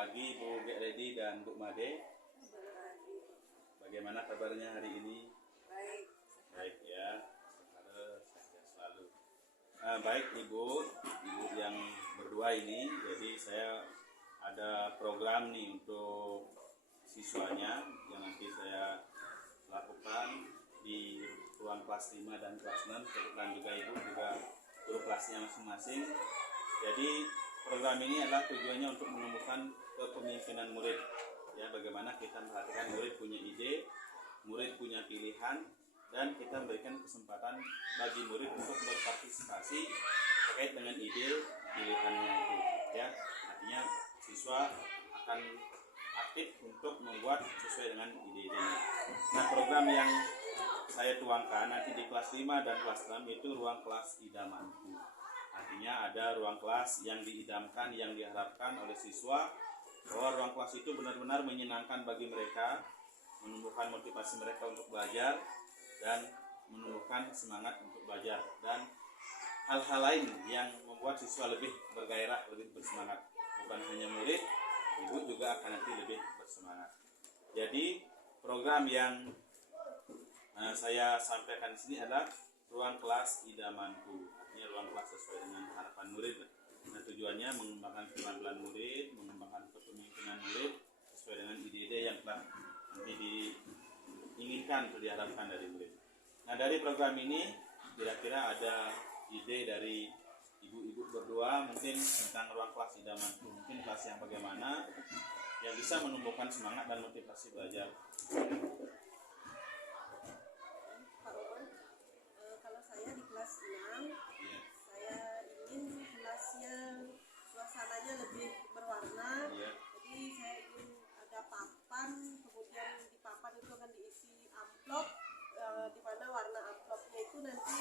pagi Bu Geredi dan Bu Made. Bagaimana kabarnya hari ini? Baik. Baik ya, sehat selalu. Baik Ibu yang berdua ini, jadi saya ada program nih untuk siswanya yang nanti saya lakukan di ruang kelas 5 dan kelas 6. Kebetulan juga Ibu juga guru kelasnya masing-masing. Jadi program ini adalah tujuannya untuk menumbuhkan kepemimpinan murid. Ya, bagaimana kita memperhatikan murid punya ide, murid punya pilihan, dan kita memberikan kesempatan bagi murid untuk berpartisipasi terkait dengan ide pilihannya itu. Ya, artinya siswa akan aktif untuk membuat sesuai dengan ide-idenya. Nah, program yang saya tuangkan nanti di kelas 5 dan kelas 6 itu ruang kelas idamanku. Artinya ada ruang kelas yang diidamkan, yang diharapkan oleh siswa bahwa ruang kelas itu benar-benar menyenangkan bagi mereka, menumbuhkan motivasi mereka untuk belajar dan menumbuhkan semangat untuk belajar dan hal-hal lain yang membuat siswa lebih bergairah, lebih bersemangat. Bukan hanya murid, ibu juga akan nanti lebih bersemangat. Jadi program yang saya sampaikan di sini adalah ruang kelas idamanku. Artinya ruang kelas sesuai dengan harapan murid. Nah, tujuannya mengembangkan keterampilan murid, mengembangkan kepemimpinan murid sesuai dengan ide-ide yang telah nanti diinginkan atau diharapkan dari murid. Nah, dari program ini kira-kira ada ide dari ibu-ibu berdua mungkin tentang ruang kelas idamanku. Mungkin kelas yang bagaimana yang bisa menumbuhkan semangat dan motivasi belajar. Pak Oman, kalau saya di kelas 6, saya ingin kelasnya suasananya lebih berwarna. Jadi saya ingin ada papan, kemudian di papan itu akan diisi amplop, di mana warna amplopnya itu nanti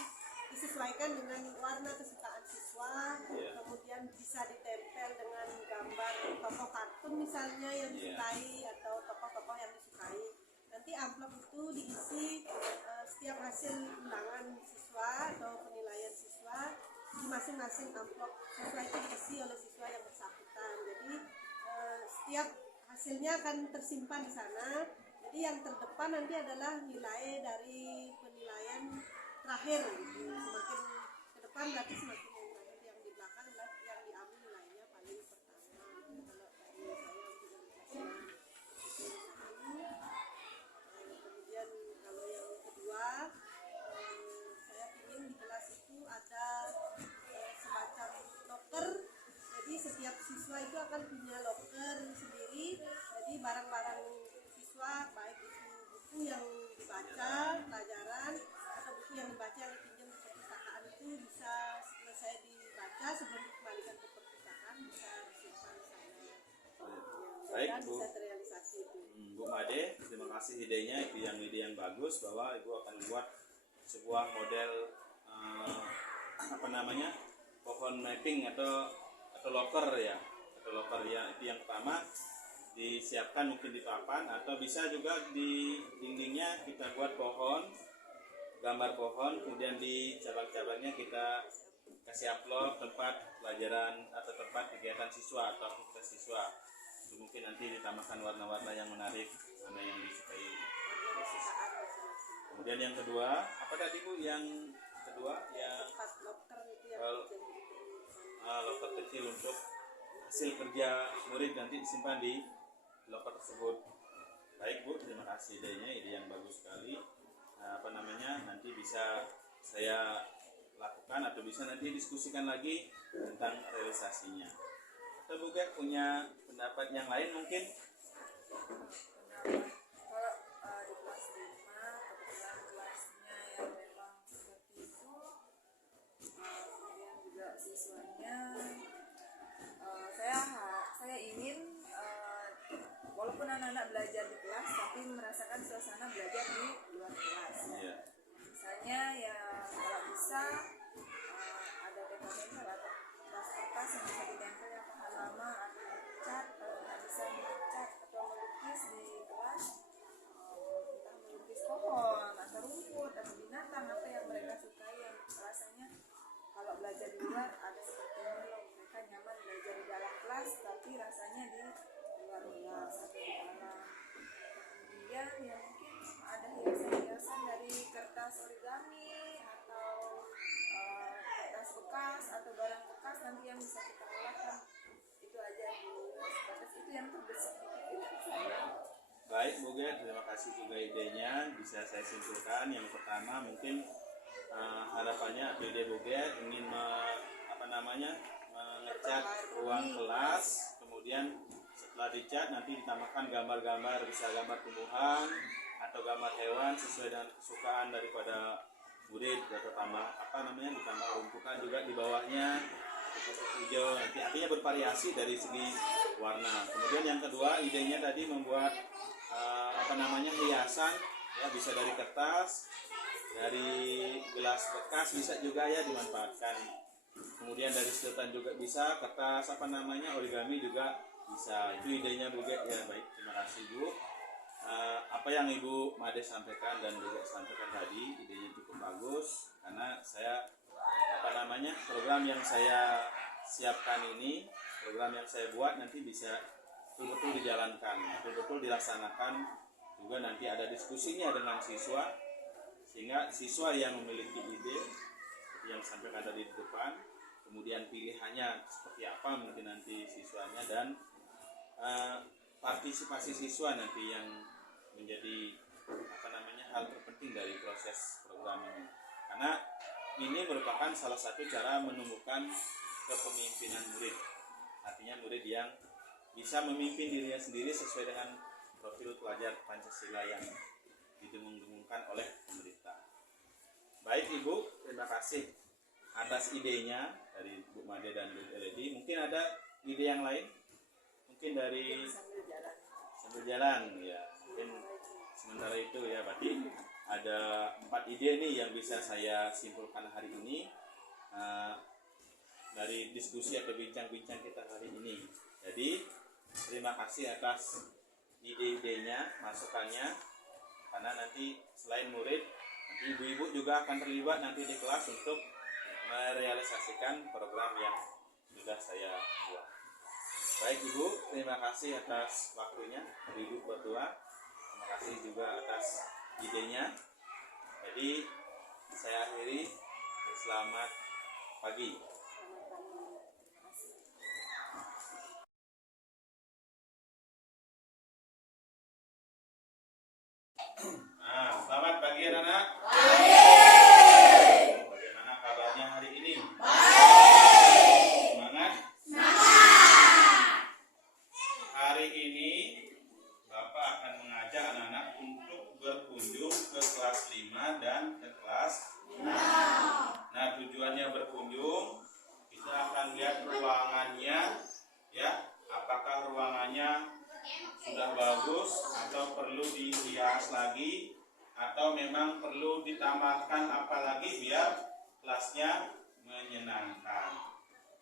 disesuaikan dengan warna kesukaan siswa, kemudian bisa ditempel dengan gambar tokoh kartun misalnya yang disukai atau tokoh-tokoh yang disukai. Nanti amplop itu diisi setiap hasil ulangan siswa atau penilaian siswa di masing-masing amplop siswa itu diisi oleh siswa yang bersangkutan. Jadi setiap hasilnya akan tersimpan di sana. Jadi yang terdepan nanti adalah nilai dari penilaian terakhir. Semakin ke depan berarti semakin yang terakhir, yang di belakang adalah yang diambil nilainya paling pertama. Kalau dari saya kemudian kalau yang kedua, saya ingin di kelas itu ada semacam loker. Jadi setiap siswa itu akan punya loker sendiri. Jadi barang-barang siswa, baik itu buku yang dibaca pelajaran atau buku yang dibaca yang dipinjam ke perpustakaan, itu bisa selesai dibaca sebelum dikembalikan ke perpustakaan bisa disimpan di sana. Baik, dan Bu. bisa terrealisasi itu. Bu Made, terima kasih idenya, itu yang ide yang bagus bahwa Ibu akan membuat sebuah model pohon mapping atau loker ya. Atau loker ya, itu yang pertama disiapkan mungkin di papan atau bisa juga di dindingnya kita buat pohon, gambar pohon, kemudian di cabang-cabangnya kita kasih amplop tempat pelajaran atau tempat kegiatan siswa atau aktivitas siswa. Itu mungkin nanti ditambahkan warna-warna yang menarik, mana yang disukai. Kemudian yang kedua, apa tadi Bu? Yang kedua yang tempat loker itu yang loker kecil untuk hasil kerja murid nanti disimpan di loker tersebut. Baik Bu, terima kasih idenya, ide yang bagus sekali. Nanti bisa saya lakukan atau bisa nanti diskusikan lagi tentang realisasinya. Atau Bu Gek punya pendapat yang lain mungkin? Kalau di kelas 5 kebetulan kelasnya yang memang seperti itu, kemudian juga siswanya saya ingin walaupun anak-anak belajar di kelas tapi merasakan suasana belajar di luar kelas. Misalnya ya kalau bisa ada tempel-tempel atau kertas yang bisa ditempel yang tahan lama atau cat, kalau nggak bisa mencat atau melukis di kelas, entah melukis pohon atau rumput atau binatang apa yang mereka sukai, yang rasanya kalau belajar di luar ada seperti ini loh, mereka nyaman belajar di dalam kelas tapi rasanya di emas atau di alam. Kemudian ya mungkin ada hiasan-hiasan dari kertas origami atau kertas bekas atau barang bekas nanti yang bisa kita olahkan. Itu aja Bu, sebatas itu yang terbesit Baik Bu Get, terima kasih juga idenya. Bisa saya simpulkan yang pertama mungkin harapannya APD Bu Get ingin mengecat ruang kelas, kemudian setelah dicat nanti ditambahkan gambar-gambar, bisa gambar tumbuhan atau gambar hewan sesuai dengan kesukaan daripada murid, atau ditambah rumpukan juga di bawahnya hijau, nanti artinya bervariasi dari segi warna. Kemudian yang kedua idenya tadi membuat hiasan, ya bisa dari kertas, dari gelas bekas bisa juga ya dimanfaatkan. Kemudian dari sedotan juga bisa, kertas origami juga bisa. Itu idenya Bu Get ya. Baik, terima kasih Bu. Apa yang Ibu Made sampaikan dan juga sampaikan tadi idenya cukup bagus, karena saya program yang saya siapkan ini, program yang saya buat nanti bisa betul-betul dijalankan, betul-betul dilaksanakan, juga nanti ada diskusinya dengan siswa, sehingga siswa yang memiliki ide yang sampaikan tadi di depan, kemudian pilihannya seperti apa mungkin nanti siswanya, dan partisipasi siswa nanti yang menjadi hal terpenting dari proses program ini, karena ini merupakan salah satu cara menumbuhkan kepemimpinan murid, artinya murid yang bisa memimpin dirinya sendiri sesuai dengan profil pelajar Pancasila yang didengung-dengungkan oleh pemerintah. Baik Ibu, terima kasih atas idenya dari Bu Made dan Bu Eledi. Mungkin ada ide yang lain? Mungkin dari sambil jalan ya, mungkin sementara itu ya. Berarti ada 4 ide nih yang bisa saya simpulkan hari ini dari diskusi atau bincang-bincang kita hari ini. Jadi terima kasih atas ide-idenya, masukannya, karena nanti selain murid, nanti ibu-ibu juga akan terlibat nanti di kelas untuk merealisasikan program yang sudah saya buat. Baik Ibu, terima kasih atas waktunya, Ibu berdua. Terima kasih juga atas idenya. Jadi saya akhiri, selamat pagi. Selamat pagi anak-anak. Bagaimana kabarnya hari ini? Semangat? Hari ini Bapak akan mengajak anak-anak untuk berkunjung ke kelas 5 dan ke kelas 6. Nah, tujuannya berkunjung, kita akan lihat ruangannya ya, apakah ruangannya sudah bagus atau perlu dihias lagi, atau memang perlu ditambahkan apa lagi biar kelasnya menyenangkan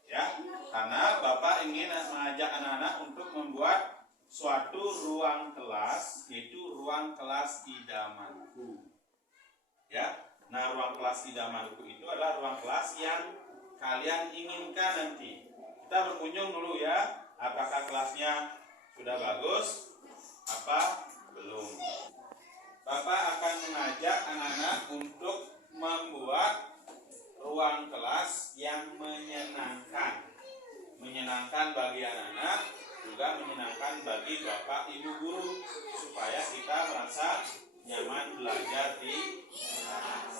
ya. Karena Bapak ingin mengajak anak-anak untuk membuat suatu ruang kelas, yaitu ruang kelas idamanku ya. Nah, ruang kelas idamanku itu adalah ruang kelas yang kalian inginkan nanti. Kita berkunjung dulu ya, apakah kelasnya sudah bagus apa belum. Bapak akan mengajak anak-anak untuk membuat ruang kelas yang menyenangkan bagi anak-anak, juga menyenangkan bagi Bapak Ibu guru, supaya kita merasa nyaman belajar di kelas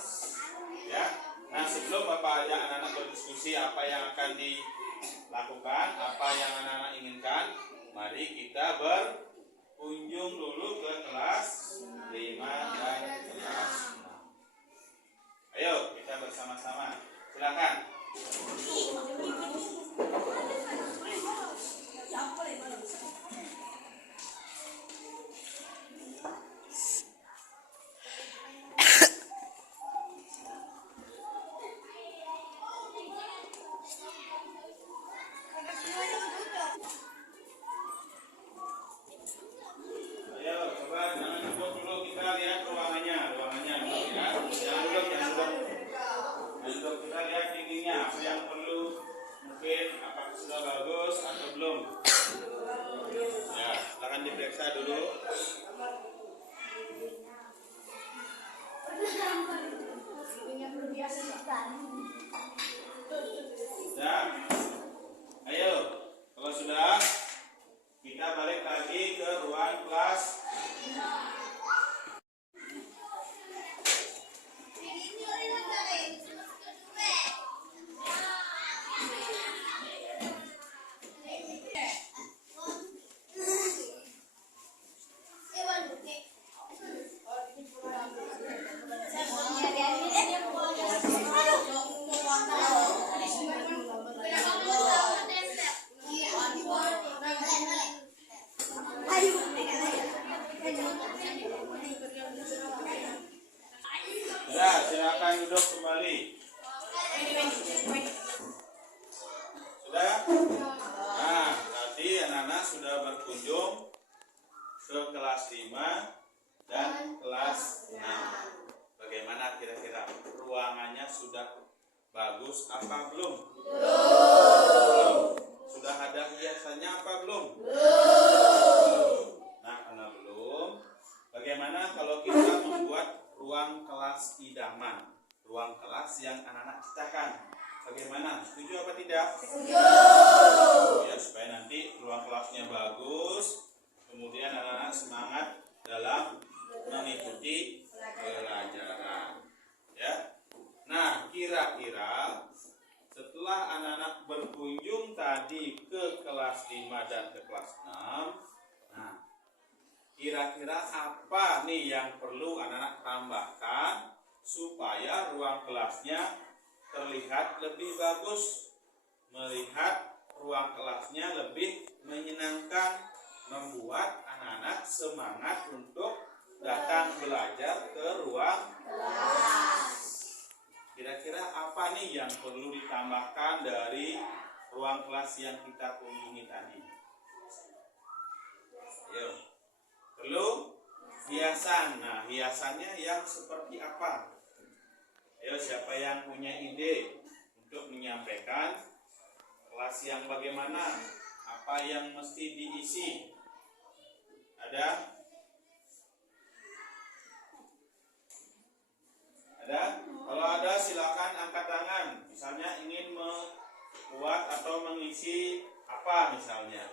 ya. Nah, sebelum Bapak ajak anak-anak berdiskusi apa yang akan dilakukan, apa yang anak-anak inginkan, mari kita berkunjung dulu ke kelas 5 dan kelas 6. Ayo kita bersama-sama. Silakan. Silakan diperiksa dulu. Sudah? Ayo, kalau sudah, kita balik lagi ke ruang kelas. Sudah, silakan duduk kembali. Sudah? Nah, tadi anak-anak sudah berkunjung ke kelas 5 dan kelas 6. Bagaimana kira-kira? Ruangannya sudah bagus apa belum? Belum. Sudah ada hiasannya apa belum? Belum. Nah, karena belum, bagaimana kalau kita membuat ruang kelas idaman, ruang kelas yang anak-anak ciptakan? Bagaimana? Setuju apa tidak? Setuju. Ya, supaya nanti ruang kelasnya bagus, kemudian anak-anak semangat dalam mengikuti pelajaran. Ya. Nah, kira-kira setelah anak-anak berkunjung tadi ke kelas 5 dan ke kelas 6, nah, kira-kira apa nih yang perlu anak-anak tambahkan supaya ruang kelasnya terlihat lebih bagus, melihat ruang kelasnya lebih menyenangkan, membuat anak-anak semangat untuk datang belajar ke ruang kelas. Kira-kira apa nih yang perlu ditambahkan dari ruang kelas yang kita kunjungi tadi? Ayo. Perlu hiasan. Nah, hiasannya yang seperti apa? Ayo, siapa yang punya ide untuk menyampaikan kelas yang bagaimana? Apa yang mesti diisi? Ada? Ada? Kalau ada silakan angkat tangan. Misalnya ingin membuat atau mengisi apa misalnya?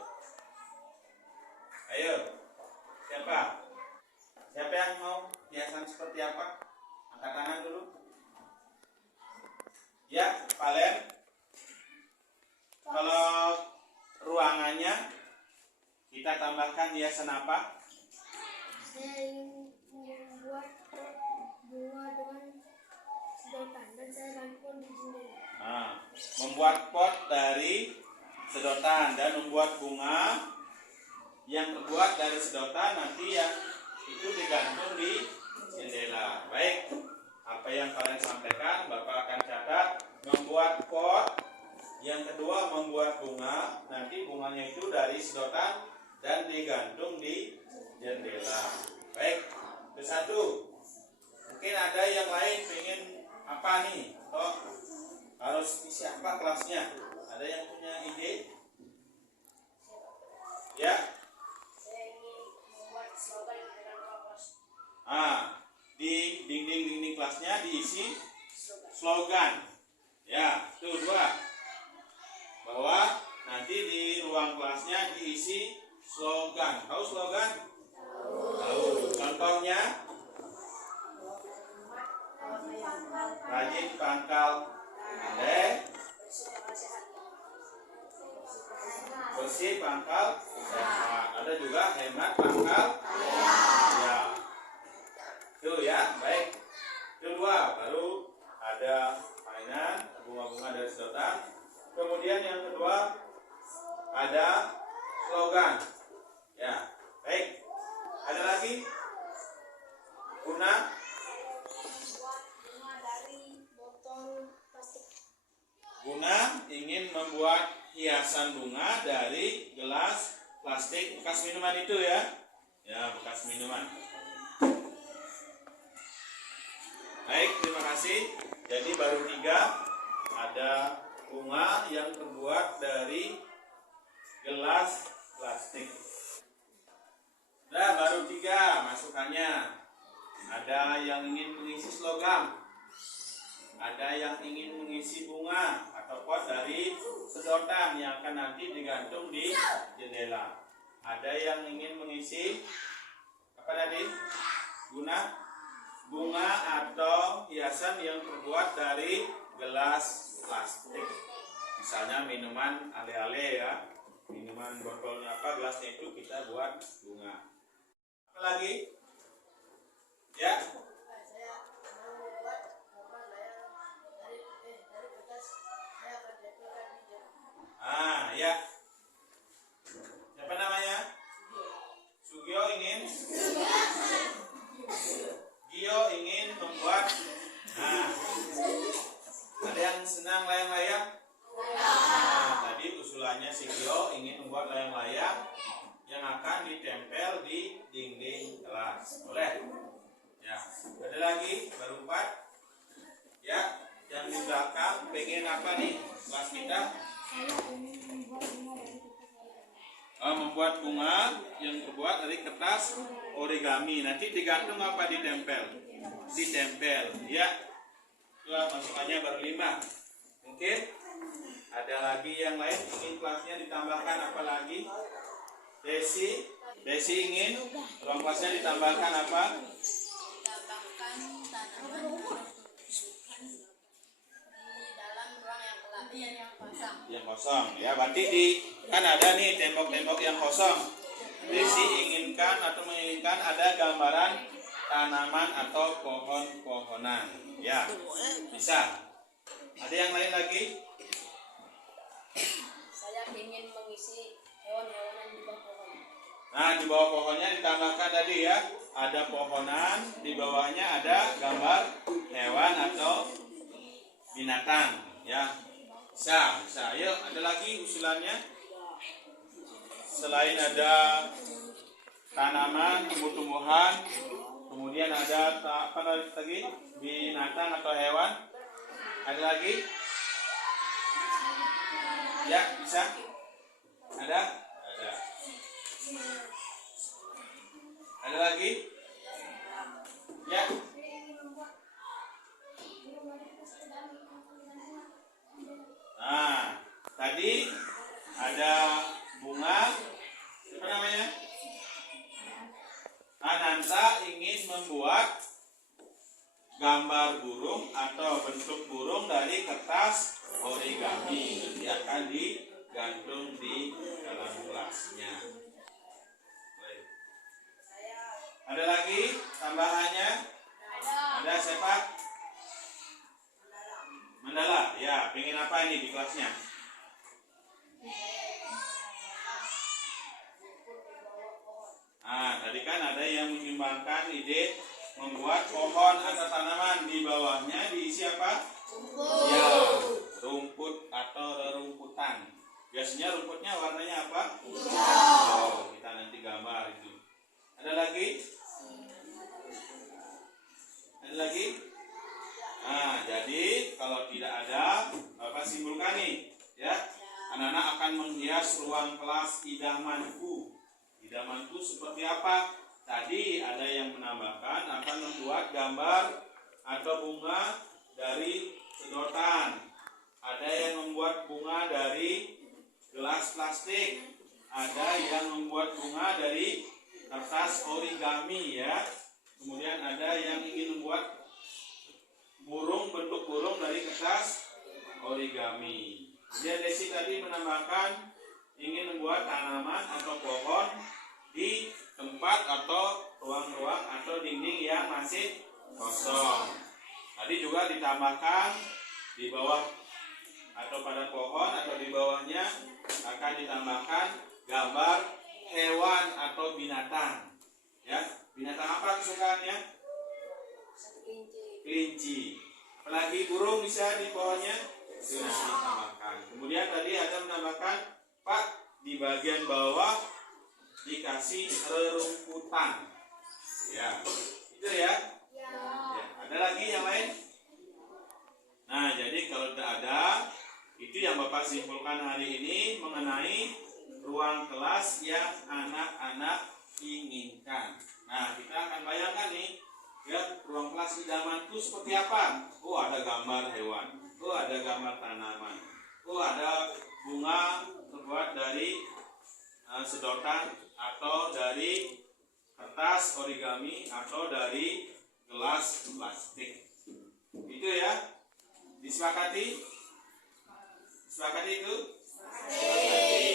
Ayo. Siapa? Siapa yang mau hiasan seperti apa? Angkat tangan dulu. Ya, Valen. Kalau ruangannya kita tambahkan hiasan apa? Saya ingin membuat bunga dengan sedotan dan saya gantung di jendela. Nah, membuat pot dari sedotan dan membuat bunga yang terbuat dari sedotan nanti yang itu digantung di jendela. Baik, apa yang kalian sampaikan Bapak akan catat. Membuat pot, yang kedua membuat bunga, nanti bunganya itu dari sedotan dan digantung di jendela. Baik, itu satu. Mungkin ada yang lain pengen apa nih? Atau harus isi apa kelasnya? Ada yang punya ide? Ya? Di dinding-dinding kelasnya diisi slogan. Ya, itu dua. Bahwa nanti di ruang kelasnya diisi slogan. Tahu slogan? Tahu. Contohnya? Rajin pangkal pandai, bersih pangkal sehat. Ada juga hemat pangkal ya. Itu ya, baik. Itu dua, baru ada mainan bunga-bunga dari sedotan. Kemudian yang kedua ada slogan. Ya, baik. Ada lagi? Guna Dari botol plastik. Guna ingin membuat hiasan bunga dari gelas plastik bekas minuman itu ya. Ya, bekas minuman. Baik, terima kasih. Jadi baru 3. Ada bunga yang terbuat dari gelas plastik. Nah, baru 3 masukannya. Ada yang ingin mengisi slogan, ada yang ingin mengisi bunga atau pot dari sedotan yang akan nanti digantung di jendela. Ada yang ingin mengisi apa tadi? Bunga atau hiasan yang terbuat dari gelas plastik. Misalnya minuman ale-ale ya, minuman botolnya apa, gelasnya itu kita buat bunga. Apa lagi? Ya. Saya mau membuat gambar layar dari kertas. Saya akan tempelkan di jendela. Ya. Siapa namanya? Sugio ingin? Gio ingin membuat. Ada yang senang layang-layang? Tadi usulannya si Gio ingin membuat layang-layang yang akan ditempel di dinding kelas. Boleh? Ya. Ada lagi? Baru 4. Ya. Yang di belakang pengen apa nih kelas kita? Saya ingin membuat bunga dari kertas origami. Membuat bunga yang terbuat dari kertas origami. Nanti digantung apa ditempel? Ditempel. Ya. Itulah masukannya baru 5. Mungkin ada lagi yang lain ingin kelasnya ditambahkan apa lagi? Desi ingin ruang kelasnya ditambahkan apa? Tambahkan tanaman tumbuhan di dalam ruang yang kosong. Yang kosong. Ya, berarti kan ada nih tembok-tembok yang kosong. Desi inginkan atau menginginkan ada gambaran tanaman atau pohon-pohonan. Ya, bisa. Ada yang lain lagi? Saya ingin mengisi hewan-hewanan di bawah pohon. Nah, di bawah pohonnya ditambahkan tadi ya, ada pohonan, di bawahnya ada gambar hewan atau binatang. Ya, bisa. Yuk, ada lagi usulannya? Selain ada tanaman, tumbuh-tumbuhan, kemudian ada apa lagi? Binatang atau hewan. Ada lagi? Ya, bisa. Ada? Ada. Ada lagi? Ya. Nah, tadi ada bunga. Apa namanya? Ananta ingin membuat gambar burung atau bentuk burung dari kertas origami. Nanti akan digantung di dalam kelasnya. Baik. Ada lagi tambahannya? Ada siapa? Mandala. Ya, pengen apa ini di kelasnya? Tadi kan ada yang menyumbangkan ide membuat pohon atau tanaman, di bawahnya diisi apa? Rumput. Ya, rumput atau rerumputan. Biasanya rumputnya warnanya apa? Hijau. Kita nanti gambar itu. Ada lagi? Ada lagi? Jadi kalau tidak ada, Bapak simpulkan nih, ya. Anak-anak akan menghias ruang kelas idamanku. Idamanku seperti apa? Tadi ada yang menambahkan akan membuat gambar atau bunga dari sedotan. Ada yang membuat bunga dari gelas plastik. Ada yang membuat bunga dari kertas origami ya. Kemudian ada yang ingin membuat bentuk burung dari kertas origami. Kemudian Desi tadi menambahkan ingin membuat tanaman atau pohon di tempat atau ruang-ruang atau dinding yang masih kosong. Tadi juga ditambahkan di bawah atau pada pohon atau di bawahnya akan ditambahkan gambar hewan atau binatang. Ya, binatang apa kesukaannya? Kelinci. Apalagi burung bisa di pohonnya? Itu nanti ditambahkan. Kemudian tadi ada menambahkan, Pak, di bagian bawah dikasih rerumputan. Ya, itu ya. Ya. Ada lagi yang lain? Nah, jadi kalau tidak ada, itu yang Bapak simpulkan hari ini mengenai ruang kelas yang anak-anak inginkan. Nah, kita akan bayangkan nih, ya, ruang kelas idaman itu seperti apa? Oh, ada gambar hewan. Oh, ada gambar tanaman. Oh, ada bunga terbuat dari sedotan atau dari kertas origami atau dari gelas plastik. Itu ya. Disepakati? Disepakati itu? Disepakati.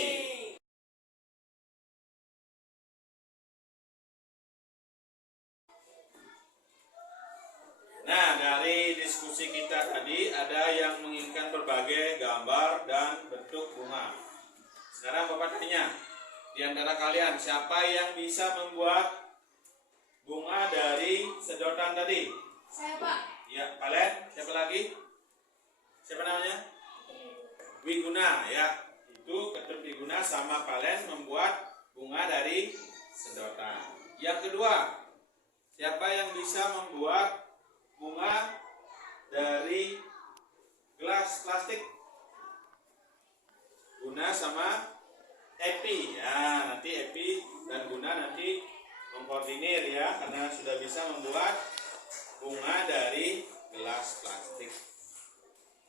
Nah, dari diskusi kita tadi ada yang menginginkan berbagai gambar dan bentuk bunga. Sekarang Bapak tanya, di antara kalian siapa yang bisa membuat bunga dari sedotan tadi? Saya Pak. Ya, Palen. Siapa lagi? Siapa namanya? Wiguna, ya. Itu Ketut Wiguna sama Palen membuat bunga dari sedotan. Yang kedua, siapa yang bisa membuat bunga dari gelas plastik? Guna sama Epi. Ya, nanti Epi dan Guna nanti mengkoordinir ya, karena sudah bisa membuat bunga dari gelas plastik.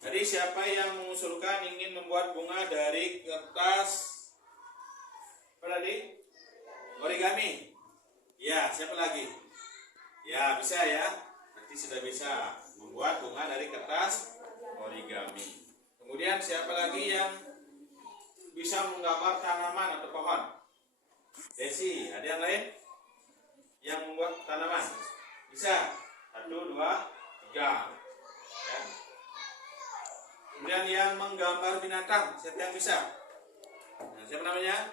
Jadi siapa yang mengusulkan ingin membuat bunga dari kertas apa tadi? Origami. Ya, siapa lagi? Ya, bisa ya. Nanti sudah bisa membuat bunga dari kertas origami. Kemudian siapa lagi yang bisa menggambar tanaman atau pohon? Desi, ada yang lain yang membuat tanaman? Bisa? 1, 2, 3. Ya. Kemudian yang menggambar binatang, siapa yang bisa? Nah, siapa namanya?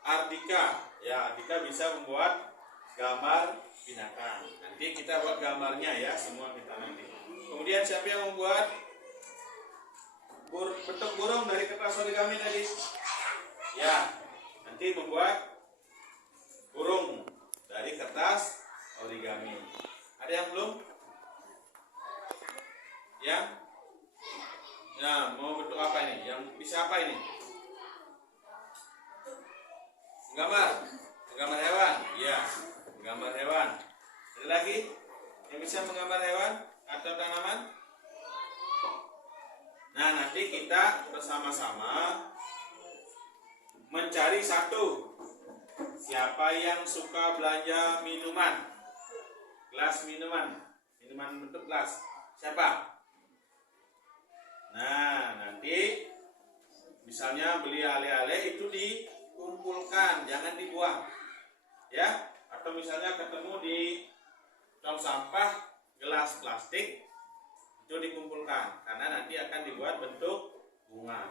Ardika. Ya, Ardika bisa membuat gambar binatang. Nanti kita buat gambarnya ya, semua kita nanti. Kemudian siapa yang membuat bentuk burung dari kertas origami tadi? Ya, nanti membuat burung dari kertas origami. Ada yang belum? Ya? Nah, mau bentuk apa ini? Yang bisa apa ini? Gambar hewan. Ya, gambar hewan. Ada lagi yang bisa menggambar hewan atau tanaman? Nah, nanti kita bersama-sama mencari satu. Siapa yang suka belanja minuman? Gelas minuman bentuk gelas. Siapa? Nah, nanti misalnya beli ale-ale itu dikumpulkan, jangan dibuang. Ya, atau misalnya ketemu di tong sampah gelas plastik itu dikumpulkan karena nanti akan dibuat bentuk bunga.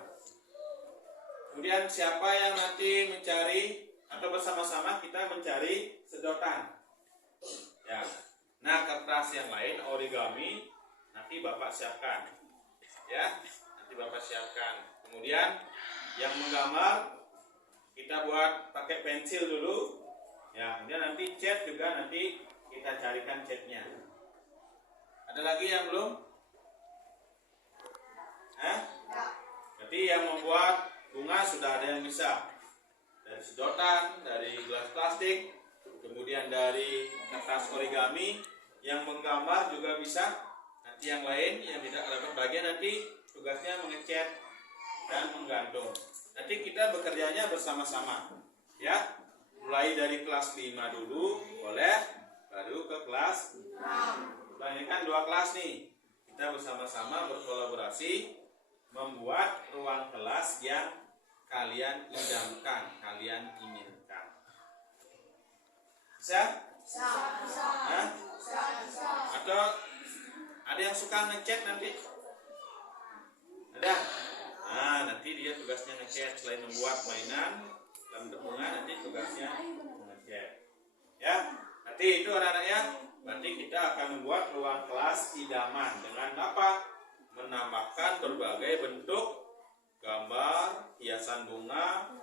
Kemudian siapa yang nanti mencari atau bersama-sama kita mencari sedotan. Ya. Nah, kertas yang lain origami nanti Bapak siapkan. Ya, nanti Bapak siapkan. Kemudian yang menggambar kita buat pakai pensil dulu. Ya, kemudian nanti cat juga nanti kita carikan catnya. Ada lagi yang belum? Berarti yang membuat bunga sudah ada yang bisa. Dari sedotan, dari gelas plastik, kemudian dari kertas origami, yang menggambar juga bisa. Nanti yang lain yang tidak dapat bagian nanti tugasnya mengecat dan menggantung. Nanti kita bekerjanya bersama-sama. Ya. Mulai dari kelas 5 dulu, boleh, baru ke kelas 6. Ini kan 2 kelas nih. Kita bersama-sama berkolaborasi membuat ruang kelas yang kalian idamkan, kalian inginkan. Bisa? Bisa. Hah? Bisa. Atau ada yang suka ngecat nanti? Ada? Nah, nanti dia tugasnya ngecat selain membuat mainan dalam bentuk bunga, nanti tugasnya ngecat. Ya, nanti itu anak-anaknya. Nanti kita akan membuat ruang kelas idaman dengan apa? Menambahkan berbagai bentuk gambar, hiasan bunga,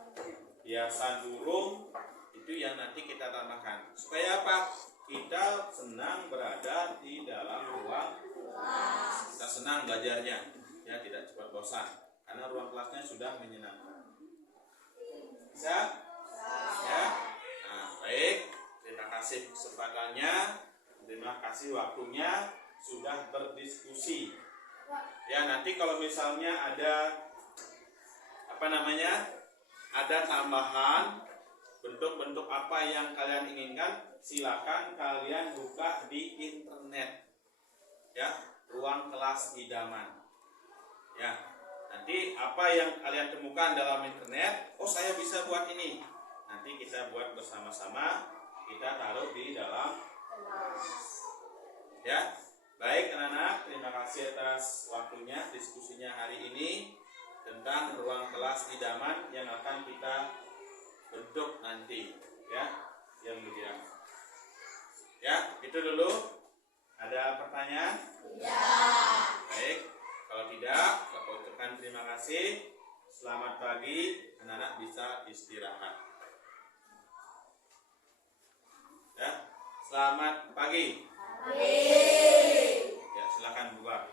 hiasan burung, itu yang nanti kita tambahkan. Supaya apa? Kita senang berada di dalam ruang kelas. Kita senang belajarnya, ya, tidak cepat bosan. Karena ruang kelasnya sudah menyenangkan. Bisa? Ya. Nah, kasih kesempatannya, terima kasih waktunya sudah berdiskusi. Ya, nanti kalau misalnya ada ada tambahan bentuk-bentuk apa yang kalian inginkan, silakan kalian buka di internet. Ya, ruang kelas idaman. Ya, nanti apa yang kalian temukan dalam internet, oh saya bisa buat ini. Nanti kita buat bersama-sama, kita taruh di dalam ya. Baik anak-anak, terima kasih atas waktunya diskusinya hari ini tentang ruang kelas idaman yang akan kita bentuk nanti ya, yang mulia. Ya, itu dulu. Ada pertanyaan? Ya. Baik, kalau tidak, Bapak ucapkan terima kasih. Selamat pagi, anak-anak bisa istirahat. Ya, selamat pagi. Ya, silakan buat.